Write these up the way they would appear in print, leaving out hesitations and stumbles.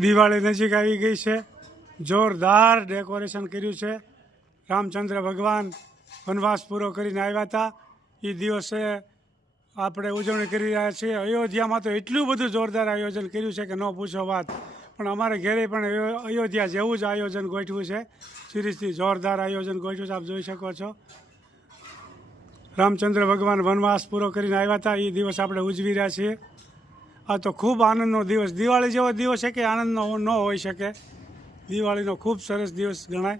દિવાળી નજીક આવી ગઈ છે. જોરદાર ડેકોરેશન કર્યું છે. રામચંદ્ર ભગવાન વનવાસ પૂરો કરીને આવ્યા હતા એ દિવસે આપણે ઉજવણી કરી રહ્યા છીએ. અયોધ્યામાં તો એટલું બધું જોરદાર આયોજન કર્યું છે કે ન પૂછો વાત. પણ અમારે ઘરે પણ અયોધ્યા જેવું જ આયોજન ગોઠવ્યું છે. સિરીઝથી જોરદાર આયોજન ગોઠવ્યું છે. આપ જોઈ શકો છો. રામચંદ્ર ભગવાન વનવાસ પૂરો કરીને આવ્યા હતા એ દિવસ આપણે ઉજવી રહ્યા છીએ. આ તો ખૂબ આનંદનો દિવસ, દિવાળી જેવો દિવસ છે કે આનંદનો ન હોઈ શકે. દિવાળીનો ખૂબ સરસ દિવસ ગણાય.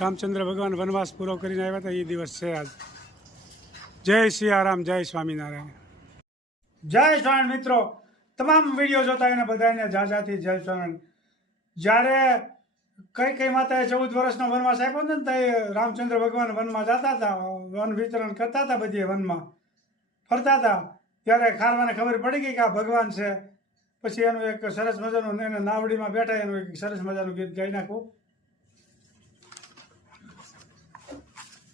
રામચંદ્ર ભગવાન વનવાસ પૂરો કરીને આવ્યા હતા એ દિવસ છે આજ. જય સિયારામ, જય સ્વામિનારાયણ. જય સ્વામિનારાયણ મિત્રો, તમામ વિડીયો જોતા એને બધાને જાજાથી જય સ્વામિનારાયણ. જ્યારે કઈ માતાએ 14 વર્ષનો વનવાસ આપ્યો હતો ને તો રામચંદ્ર ભગવાન વનમાં જતા હતા, વન વિતરણ કરતા હતા, બધી વનમાં ફરતા હતા. ત્યારે ખારવાને ખબર પડી ગઈ કે આ ભગવાન છે. પછી એનું એક સરસ મજાનું એને નાવડીમાં બેઠા એનું એક સરસ મજાનું ગીત ગાઈ નાખું.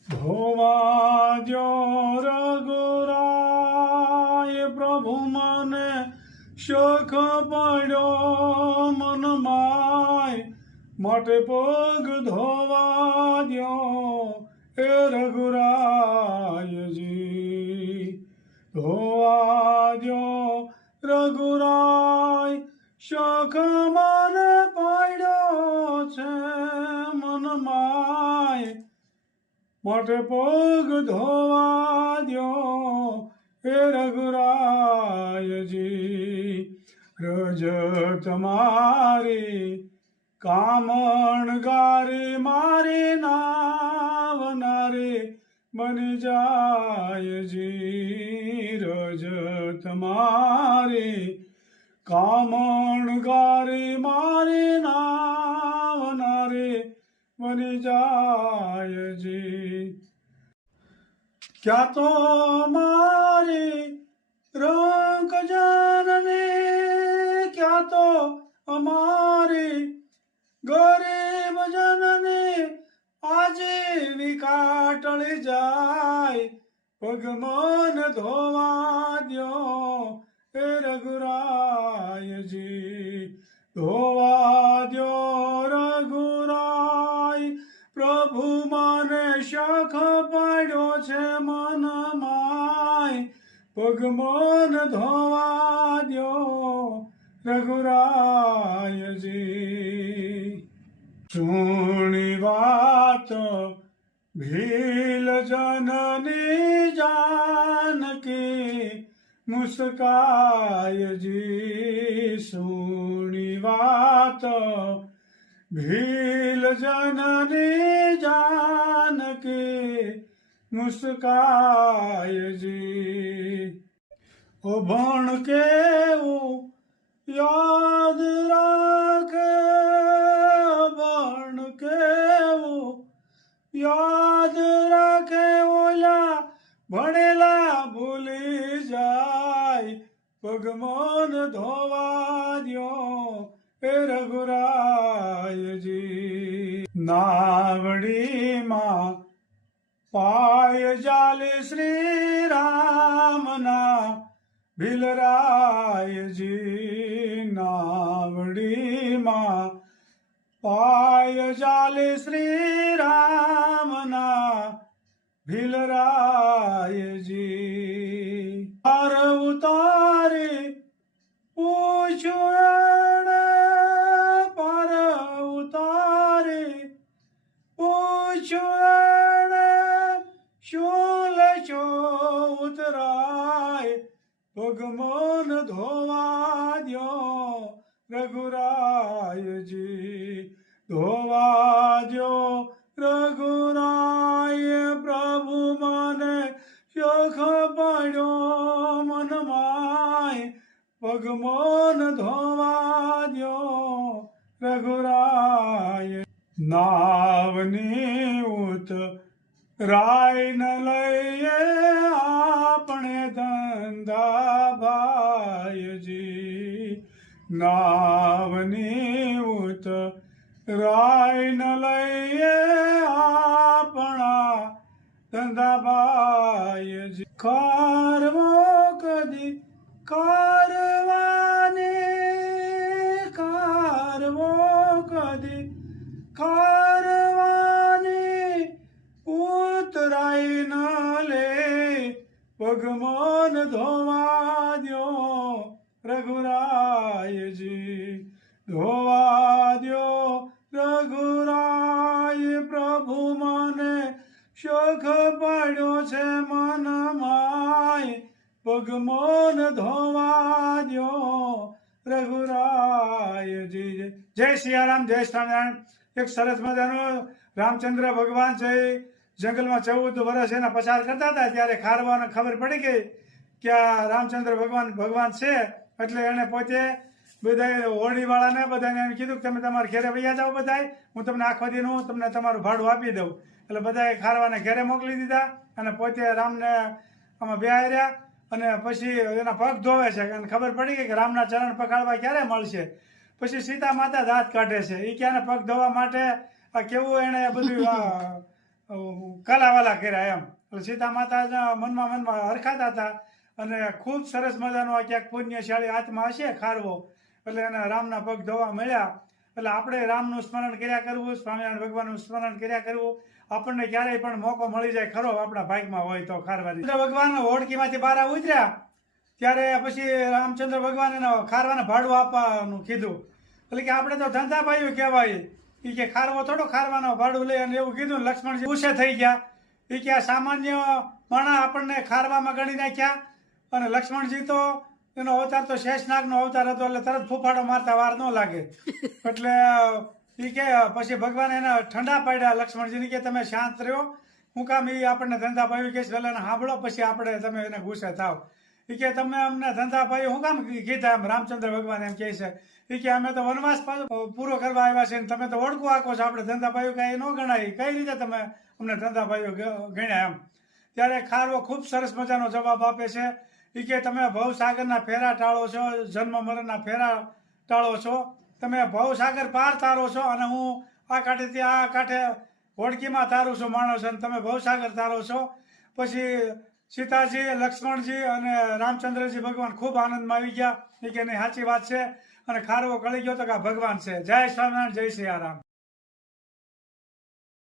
ધોવા દ્યો રઘુરાય પ્રભુ મને શોખ પડ્યો મન માય, માટે પગ ધોવા દ્યો એ રઘુરાયજી. ધોવા દ્યો રઘુરાય શોખ મને પડ્યો છે મન માય, માટે પગ ધોવા દ્યો એ રઘુરાયજી. રજ તમારી કામણ ગારી મારી નાવનારી બની જાયજી. રજ તમારી કામણ ગારી મારી નાવનારી બની જાયજી. ક્યાં તો મારી રંક જનની, ક્યાં તો અમારી ગરીબ જનની આજીવિકા ટળી જાય, પગમન ધોવા દ્યો એ રઘુરાયજી. ધોવા દ્યો રઘુરાય પ્રભુ મને શખ પડ્યો છે મન માય, પગમન ધોવા દ્યો રઘુરાયજી. સુણી વાત ભીલ જનની જાનકી મુસ્કાયજી. સુણી વાત ભીલ જનની જાનકી મુસ્કાયજી. ઓ ભણ કેવું યાદ રાખે, ભણ કેવું યાદ રાખે, ઓલા ભણેલા ભૂલી જાય, પગમન ધોવા દ્યો એ રઘુરાયજી. નાવડીમાં પાય જાલે શ્રી રામના ભીલરાયજી. નાવડીમાં પાય જાલે શ્રી રામના ભીલરાયજી. પાર ઉતારી પૂછ્યું એણે, પાર ઉતારી પૂછ્યું એણે, શું લેશો ઉતરાય, પગમન ધોવા દ્યો રઘુરાયજી. ધોવા દ્યો રઘુરાય પ્રભુ મને શોખ પડ્યો મન માય, પગમન ધોવા દ્યો રઘુરાય. નાવની ઉત રાય ન લઈએ આપણે ધંધા ભાઈજી. નાવની ઉત રાય ન લઈએ આપણા ધંધા ભાઈજી. કારવો કદી કારવાને કા નદી ખારવાની ઉતરાઈ ન લે પગમન ધોવા દ્યો રઘુરાયજી ધોવા દ્યો રઘુરાય પ્રભુ મને શોખ પડ્યો છે મન માય પગમન ધોવા દ્યો રઘુરાયજી જય સિયારામ જય સ્વામિનારાયણ એક સરસ મજાનું રામચંદ્ર ભગવાન છે જંગલમાં 14 વર્ષ એના પસાર કરતા હતા ત્યારે ખારવાને ખબર પડી ગઈ કે આ રામચંદ્ર ભગવાન છે એટલે એને પોતે બધા હોળીવાળાને બધાને એમ કીધું કે તમે તમારા ઘેરે વૈયા જાઓ બધાય હું તમને આખો દીનું તમને તમારું ભાડું આપી દઉં એટલે બધાએ ખારવાને ઘેરે મોકલી દીધા અને પોતે રામને આમાં બેહાર્યા અને પછી એના પગ ધોવે છે અને ખબર પડી ગઈ કે રામના ચરણ પકડવા ક્યારે મળશે પછી સીતા માતા દાંત કાઢે છે એ ક્યારે પગ ધોવા માટે આ કેવું એને બધું કલાવાલા કર્યા એમ એટલે સીતા માતા મનમાં હરખાતા હતા અને ખૂબ સરસ મજાનો આ ક્યાંક પુણ્યશાળી આત્મા હશે ખારવો એટલે એને રામના પગ ધોવા મળ્યા એટલે આપણે રામનું સ્મરણ કર્યા કરવું સ્વામિનારાયણ ભગવાનનું સ્મરણ કર્યા કરવું આપણને ક્યારેય પણ મોકો મળી જાય ખરો આપણા ભાગમાં હોય તો ખારવાની ભગવાન હોડકીમાંથી બહાર ઉતર્યા ત્યારે પછી રામચંદ્ર ભગવાન એને ખારવાને ભાડું આપવાનું કીધું એટલે કે આપણે તો ધંધાભાઈઓ કહેવાય એ કે ખારવો થોડો ખારવાનો ભાડું લે અને એવું કીધું લક્ષ્મણજી ગુસ્સે થઈ ગયા એ કે આ સામાન્ય માણા આપણને ખારવામાં ગણી નાખ્યા અને લક્ષ્મણજી તો એનો અવતાર તો શેષનાગનો અવતાર હતો એટલે તરત ફૂફાડો મારતા વાર ન લાગે એટલે એ કે પછી ભગવાન એને ઠંડા પાડ્યા લક્ષ્મણજીને કે તમે શાંત રહ્યો હું કામ એ આપણને ધંધાભાઈ કે પહેલાં સાંભળો પછી આપણે તમે એને ગુસ્સે થાવ એ કે તમે અમને ધંધાભાઈ હું કામ કીધા એમ રામચંદ્ર ભગવાન એમ કહે છે એ કે અમે તો વનવાસ પૂરો કરવા આવ્યા છે તમે તો ઓળખું આખો છો આપણે ધંધાભાઈઓ કાંઈ ન ગણાય કઈ રીતે તમે અમને ધંધાભાઈઓ ગણ્યા એમ ત્યારે ખારવો ખૂબ સરસ મજાનો જવાબ આપે છે એ કે તમે ભવસાગરના ફેરા ટાળો છો જન્મ મરણના ફેરા ટાળો છો તમે ભવસાગર પાર તારો છો અને હું આ કાંઠેથી આ કાંઠે હોડકીમાં તારું છું માણસ અને તમે ભવસાગર તારો છો પછી સીતાજી લક્ષ્મણજી અને રામચંદ્રજી ભગવાન ખૂબ આનંદમાં આવી ગયા એ કે નહીં સાચી વાત છે અને ખારવો કળી ગયો તો કે આ ભગવાન છે જય સ્વામિનારાયણ જય સિયારામ